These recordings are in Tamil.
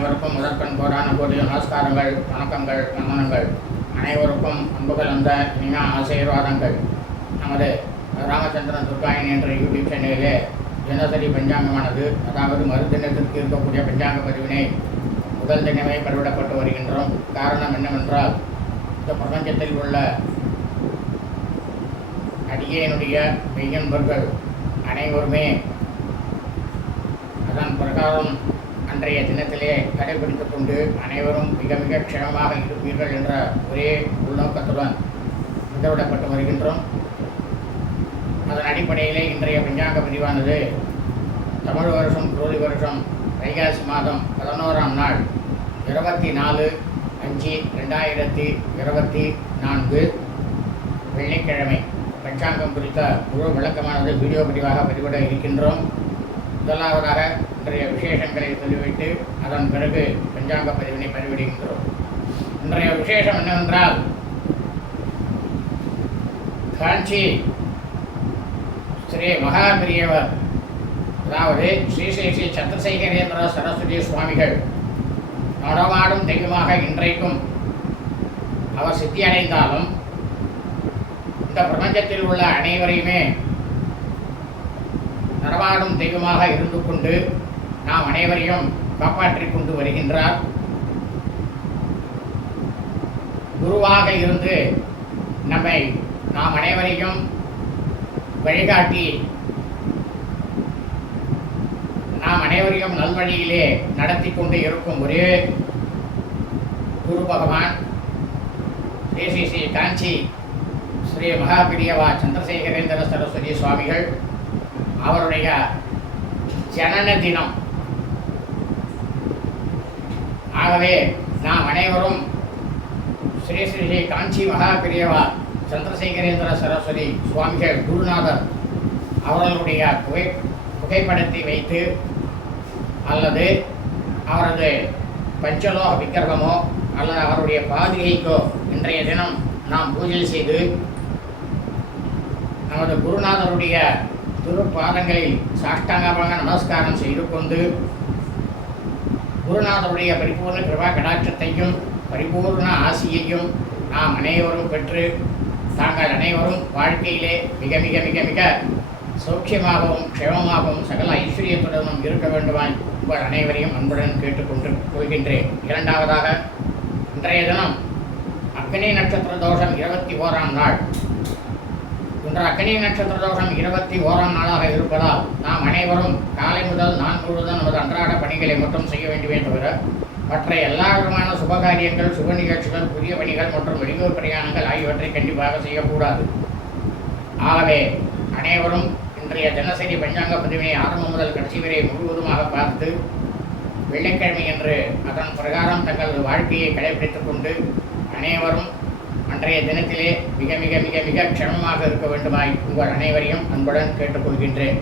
அனைவருக்கும் முதற்கண் போரான கோடி நமஸ்காரங்கள் வணக்கங்கள் நமனங்கள். அனைவருக்கும் அன்பு கலந்த இனிய ஆசீர்வாதங்கள். நமது ராமச்சந்திரன் துர்காயன் என்ற யூடியூப் சேனலிலே தினசரி பஞ்சாங்கமானது அதாவது மறுதினத்திற்கு இருக்கக்கூடிய பஞ்சாங்க பதிவினை முதல் தினமே பதிவிடப்பட்டு வருகின்றோம். காரணம் என்னவென்றால் இந்த பிரபஞ்சத்தில் உள்ள அடியனுடைய மெய்யன்பர்கள் அனைவருமே அதன் பிரகாரம் அன்றைய தினத்திலே கடைபிடித்துக் கொண்டு அனைவரும் மிக மிக க்ஷேமமாக இருப்பீர்கள் என்ற ஒரே உள்நோக்கத்துடன் உத்தரவிடப்பட்டு வருகின்றோம். அதன் அடிப்படையிலே இன்றைய பஞ்சாங்க பதிவானது தமிழ் வருஷம் ஜோதி வருஷம் வைகாசி மாதம் பதினோராம் நாள் இருபத்தி நாலு அஞ்சு ரெண்டாயிரத்தி இருபத்தி நான்கு வெள்ளிக்கிழமை. பஞ்சாங்கம் குறித்த முழு விளக்கமானது வீடியோ பதிவாக பதிவிட இருக்கின்றோம். முதலாவதாக இன்றைய விசேஷங்களை சொல்லிவிட்டு அதன் பிறகு பஞ்சாங்க பதிவினை பதிவிடுகின்றோம் இன்றைய விசேஷம் என்னவென்றால் காஞ்சி ஸ்ரீ மகாபிரியவர் அதாவது ஸ்ரீ ஸ்ரீ ஸ்ரீ சந்திரசேகரேந்திர சரஸ்வதி சுவாமிகள் நடமாடும் தெய்வமாக இன்றைக்கும் அவர் சித்தியடைந்தாலும் இந்த பிரபஞ்சத்தில் உள்ள அனைவரையுமே நடமாடும் தெய்வமாக இருந்து கொண்டு நாம் அனைவரையும் காப்பாற்றிக் கொண்டு வருகின்றார். குருவாக இருந்து நம்மை நாம் அனைவரையும் வழிகாட்டி நாம் அனைவரையும் நல்வழியிலே நடத்தி கொண்டு இருக்கும் ஒரே குரு பகவான் ஸ்ரீ ஸ்ரீ காஞ்சி ஸ்ரீ மகாபிரியவா சந்திரசேகரேந்திர சரஸ்வதி சுவாமிகள். அவருடைய ஜனன தினம் ஆகவே நாம் அனைவரும் ஸ்ரீ ஸ்ரீ ஸ்ரீ காஞ்சி மகாபிரியவா சந்திரசேகரேந்திர சரஸ்வதி சுவாமிகள் குருநாதர் அவர்களுடைய புகை புகைப்படத்தை வைத்து அல்லது அவரது பஞ்சலோக விக்கிரகமோ அல்லது அவருடைய பாதுகைக்கோ இன்றைய தினம் நாம் பூஜை செய்து நமது குருநாதருடைய திருப்பாதங்களில் சாஷ்டாங்கமாக நமஸ்காரம் செய்து கொண்டு குருநாதனுடைய பரிபூர்ண கிருபா கடாட்சத்தையும் பரிபூர்ண ஆசியையும் நாம் அனைவரும் பெற்று தாங்கள் அனைவரும் வாழ்க்கையிலே மிக மிக மிக மிக சௌக்கியமாகவும் க்ஷேமமாகவும் சகல ஐஸ்வர்யத்துடனும் இருக்க வேண்டுமாய் உங்கள் அனைவரையும் அன்புடன் கேட்டுக்கொண்டு கொள்கின்றேன் இரண்டாவதாக இன்றைய தினம் அக்னி நட்சத்திர தோஷம் இருபத்தி ஓராம் நாள். இன்று அக்னி நட்சத்திர தோஷம் இருபத்தி ஓராம் நாளாக இருப்பதால் நாம் அனைவரும் காலை முதல் நான் முழுவதும் நமது அன்றாட பணிகளை மட்டும் செய்ய வேண்டுமே தவிர மற்ற எல்லா விதமான சுபகாரியங்கள் சுப நிகழ்ச்சிகள் புதிய பணிகள் மற்றும் வெளியூர் பிரயாணங்கள் ஆகியவற்றை கண்டிப்பாக செய்யக்கூடாது. ஆகவே அனைவரும் இன்றைய தினசரி பஞ்சாங்க பதிவினை ஆரம்பம் முதல் கடைசி வரை முழுவதுமாக பார்த்து வெள்ளிக்கிழமை என்று அதன் பிரகாரம் தங்கள் வாழ்க்கையை கடைபிடித்துக் கொண்டு அனைவரும் அன்றைய தினத்திலே மிக மிக மிக மிக க்ஷமமாக இருக்க வேண்டுமாய் உங்கள் அனைவரையும் அன்புடன் கேட்டுக்கொள்கின்றேன்.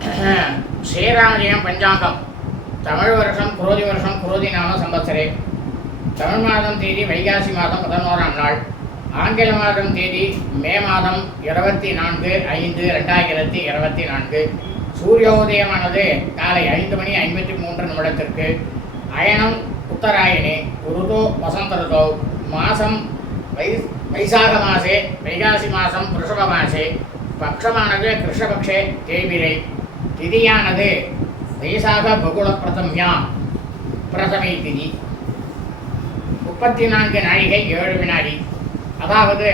ஸ்ரீராமஜெயம் பஞ்சாங்கம். தமிழ் வருஷம் குரோதி வருஷம் குரோதி நாம சம்பத்சரே. தமிழ் மாதம் தேதி வைகாசி மாதம் பதினோராம் நாள். ஆங்கில மாதம் தேதி மே மாதம் இருபத்தி நான்கு ஐந்து ரெண்டாயிரத்தி இருபத்தி நான்கு. சூரிய உதயமானது காலை ஐந்து மணி ஐம்பத்தி மூன்று நிமிடத்திற்கு. அயனம் உத்தராயணே ருதோ வசந்த ருதோ மாசம் வை வைசாக மாசே வைகாசி மாசம் ரிஷப மாசே பக்ஷமானது கிருஷ்ணபக்ஷே தேய்பிரை திதியானது வைசாக பகுல பிரதம்யா பிரதமை திதி. முப்பத்தி நான்கு நாழிகை ஏழு வினாடி. அதாவது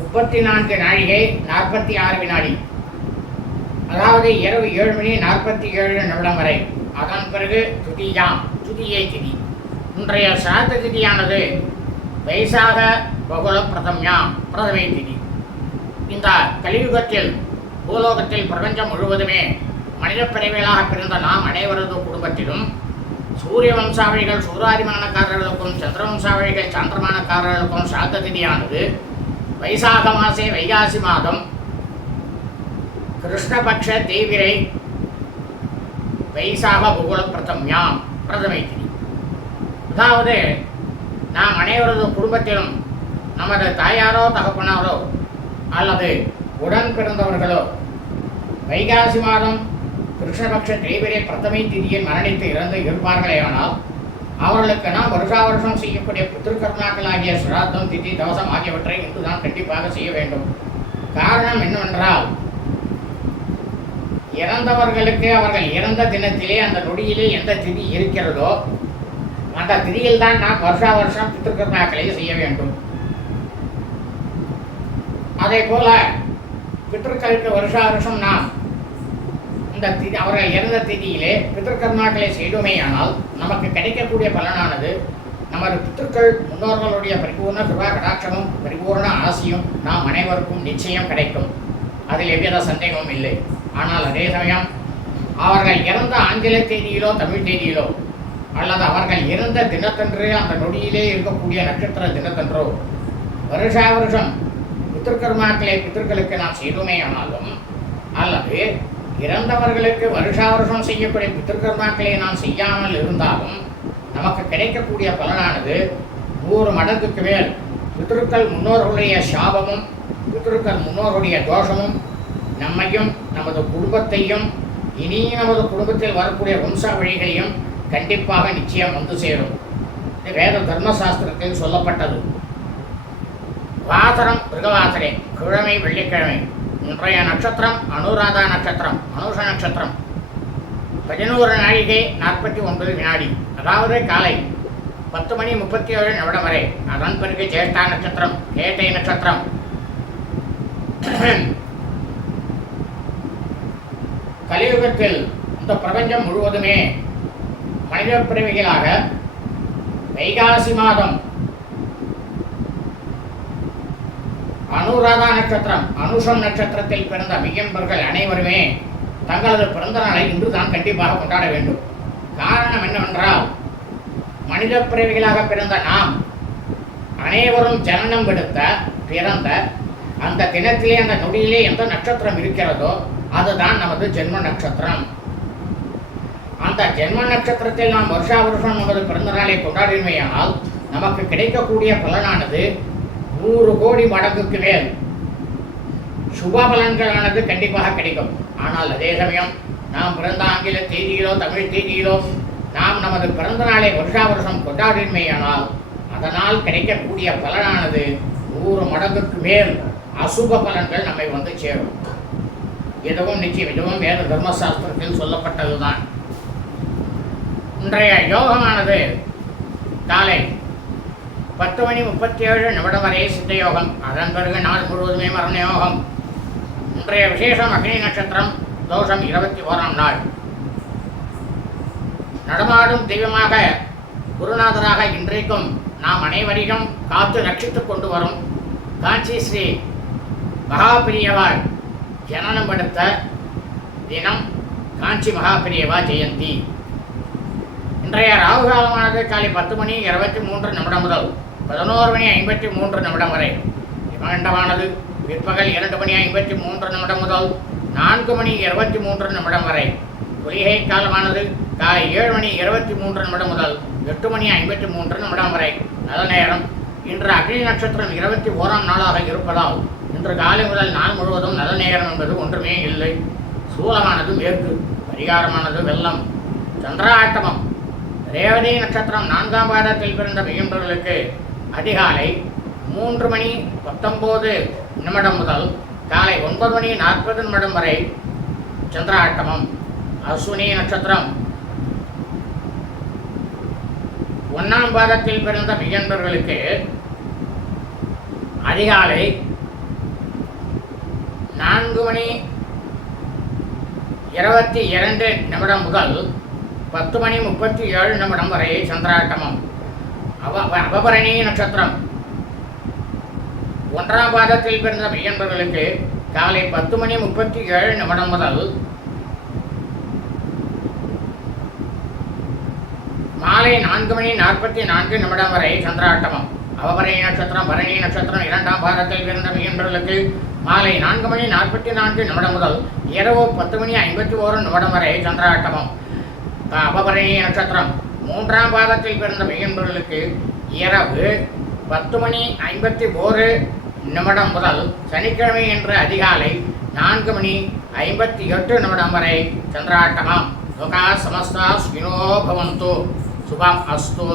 முப்பத்தி நான்கு நாழிகை நாற்பத்தி ஆறு வினாடி. அதாவது இரவு ஏழு மணி நாற்பத்தி ஏழு நிமிடம் வரை. அதன் பிறகு துதியாம். துதியை திதி. இன்றைய சாத்த திதியானது வைசாக பகுல பிரதம்யாம் பிரதமை திதி. இந்த கலியுகத்தில் பூலோகத்தில் பிரபஞ்சம் முழுவதுமே மனித பிரிவுகளாக பிறந்த நாம் அனைவரது குடும்பத்திலும் சூரிய வம்சாவளிகள் சூராதிமானக்காரர்களுக்கும் சந்திர வம்சாவளிகள் சாந்திரமானக்காரர்களுக்கும் சாத்த திதியானது வைசாக மாசே வைகாசி மாதம். கிருஷ்ணபக்ஷ தேவிரை வைசாக புகுல பிரதம்யாம் பிரதமை திதி அதாவது நாம் அனைவரது குடும்பத்திலும் நமது தாயாரோ தகப்பனாரோ அல்லது உடன் பிறந்தவர்களோ வைகாசி மாதம் கிருஷ்ணபக்ஷ தேய்பிரை பிரதமை திதியில் மரணித்து இறந்து இருப்பார்களேயானால் அவர்களுக்கு நாம் வருஷா வருஷம் செய்யக்கூடிய பித்திருக்கர்மாக்களாகிய சுராத்தம் திதி தவசம் ஆகியவற்றை இன்று நாம் கண்டிப்பாக செய்ய வேண்டும். காரணம் என்னவென்றால் இறந்தவர்களுக்கு அவர்கள் இறந்த தினத்திலே அந்த நொடியிலே எந்த திதி இருக்கிறதோ அந்த திதியில் தான் நாம் வருஷா வருஷம் பித்திருக்கர்மாக்களை செய்ய வேண்டும். அதே போல பித்திருக்களுக்கு வருஷா வருஷம் நாம் இந்த திதி அவர்கள் இறந்த திதியிலே பித்திருக்கர்மாக்களை செய்துமேயானால் நமக்கு கிடைக்கக்கூடிய பலனானது நமது பித்திருக்கள் முன்னோர்களுடைய பரிபூர்ண கிருபா கடாட்சமும் பரிபூர்ண ஆசியும் நாம் அனைவருக்கும் நிச்சயம் கிடைக்கும். அதில் எவ்வித சந்தேகமும் இல்லை. ஆனால் அதே சமயம் அவர்கள் இறந்த ஆங்கில தேதியிலோ தமிழ் தேதியிலோ அல்லது அவர்கள் இறந்த தினத்தன்று அந்த நொடியிலே இருக்கக்கூடிய நட்சத்திர தினத்தன்றோ வருஷா வருஷம் பித்திருக்கர்மாக்களை பித்திருக்களுக்கு நாம் செய்துமே ஆனாலும் அல்லது இறந்தவர்களுக்கு வருஷா வருஷம் செய்யக்கூடிய பித்திருக்கர்மாக்களை நாம் செய்யாமல் இருந்தாலும் நமக்கு கிடைக்கக்கூடிய பலனானது நூறு மடங்குக்கு மேல் பித்திருக்கள் முன்னோர்களுடைய சாபமும் பித்திருக்கள் முன்னோருடைய தோஷமும் நம்மையும் நமது குடும்பத்தையும் இனி நமது குடும்பத்தில் வரக்கூடிய வம்சாவழிகளையும் கண்டிப்பாக நிச்சயம் வந்து சேரும். இது வேத தர்மசாஸ்திரத்தில் சொல்லப்பட்டது. வாசரம் மிருகவாசரே கிழமை வெள்ளிக்கிழமை இன்றைய நட்சத்திரம் அனுராதா நட்சத்திரம் அனுஷ நட்சத்திரம். பதினோரு நாழிகை நாற்பத்தி ஒன்பது வினாடி அதாவது காலை பத்து மணி முப்பத்தி ஏழு நிமிடம் வரை. அதன் பிறகு ஜேஷ்டா நட்சத்திரம் கேட்டை நட்சத்திரம். கலியுகத்தில் இந்த பிரபஞ்சம் முழுவதுமே மனித பிறவிகளாக வைகாசி மாதம் அனுராதா நட்சத்திரம் அனுஷம் நட்சத்திரத்தில் பிறந்த மெய்யன்பர்கள் அனைவருமே தங்களது பிறந்த நாளை இன்று தான் கண்டிப்பாக கொண்டாட வேண்டும். காரணம் என்னவென்றால் மனித பிறவிகளாக பிறந்த நாம் அனைவரும் ஜனனம் எடுத்த பிறந்த அந்த தினத்திலே அந்த நொடியிலே எந்த நட்சத்திரம் இருக்கிறதோ அதுதான் நமது ஜென்ம நட்சத்திரம். அந்த ஜென்ம நட்சத்திரத்தில் நாம் வருஷா வருஷம் நமது பிறந்த நாளை கொண்டாடினமையானால் நமக்கு கிடைக்கக்கூடிய பலனானது நூறு கோடி மடங்குக்கு மேல். சுப பலன்களானது கண்டிப்பாக கிடைக்கும். ஆனால் அதே சமயம் நாம் பிறந்த ஆங்கில தேதியிலோ தமிழ் தேதியிலோ நாம் நமது பிறந்த நாளை வருஷா வருஷம் கொண்டாடினமையானால் அதனால் கிடைக்கக்கூடிய பலனானது நூறு மடங்குக்கு மேல் அசுப பலன்கள் நம்மை வந்து சேரும். இதுவும் நிச்சயம் இதுவும் வேத தர்மசாஸ்திரத்தில் சொல்லப்பட்டதுதான். இன்றைய யோகமானது காலை பத்து மணி முப்பத்தி ஏழு நிமிடம் வரை சித்த யோகம். அதன் பிறகு நாள் முழுவதுமே மரண யோகம். இன்றைய விசேஷம் அக்னி நட்சத்திரம் தோஷம் இருபத்தி ஓராம் நாள். நடமாடும் தெய்வமாக குருநாதராக இன்றைக்கும் நாம் அனைவரையும் காத்து ரட்சித்துக் கொண்டு வரும். காஞ்சி ஸ்ரீ மகாபிரியவாள் ஜனனம் படுத்த தினம் காஞ்சி மகாபிரியவா ஜெயந்தி. இன்றைய ராகு காலமானது காலை பத்து மணி இருபத்தி மூன்று நிமிடம் முதல் பதினோரு மணி ஐம்பத்தி மூன்று நிமிடம் வரை. இமகண்டமானது பிற்பகல் இரண்டு மணி ஐம்பத்தி மூன்று நிமிடம் முதல் நான்கு மணி இருபத்தி மூன்று நிமிடம் வரை. குளிகை காலமானது காலை ஏழு மணி இருபத்தி மூன்று நிமிடம் முதல் எட்டு மணி ஐம்பத்தி மூன்று நிமிடம் வரை. நல்ல நேரம். இன்று அக்னி நட்சத்திரம் இருபத்தி ஓராம் நாளாக இருப்பதால் இன்று காலை முதல் நாள் முழுவதும் நல்ல நேரம் என்பது ஒன்றுமே இல்லை. சூலமானது மேற்கு பரிகாரமானது வெள்ளம். சந்திராட்டமம் ரேவதி நட்சத்திரம் நான்காம் பாதத்தில் பிறந்த மெய்யன்பர்களுக்கு அதிகாலை மூன்று மணி பத்தொம்போது நிமிடம் முதல் காலை ஒன்பது மணி நாற்பது நிமிடம் வரை சந்திராட்டமம் அஸ்வினி நட்சத்திரம். ஒன்றாம் பாதத்தில் பிறந்த மெய்யன்பர்களுக்கு அதிகாலை நான்கு மணி இருபத்தி இரண்டு நிமிடம் முதல் பத்து மணி முப்பத்தி ஏழு நிமிடம் வரை சந்திராட்டமம். அவ அபபரணி நட்சத்திரம். ஒன்றாம் பாதத்தில் பிறந்த மெய்யன்பர்களுக்கு காலை பத்து மணி முப்பத்தி ஏழு நிமிடம் முதல் மாலை நான்கு மணி நாற்பத்தி நான்கு நிமிடம் வரை சந்திராட்டமம். அவபரணி நட்சத்திரம் பரணி நட்சத்திரம் இரண்டாம் பாதத்தில் பிறந்த மெய்யன்பர்களுக்கு மாலை நான்கு மணி நாற்பத்தி நான்கு நிமிடம் முதல் இரவு பத்து மணி ஐம்பத்தி ஓரு நிமிடம் வரை சந்திராட்டமம். அபபரணி நட்சத்திரம். மூன்றாம் பாதத்தில் பிறந்த மீன்பர்களுக்கு இரவு பத்து மணி ஐம்பத்தி ஓரு நிமிடம் முதல் சனிக்கிழமை என்ற அதிகாலை நான்கு மணி ஐம்பத்தி எட்டு நிமிடம் வரை சந்திராட்டமம். லோகா சமஸ்தா ஸ்வினோ பவந்து. சுபம் அஸ்து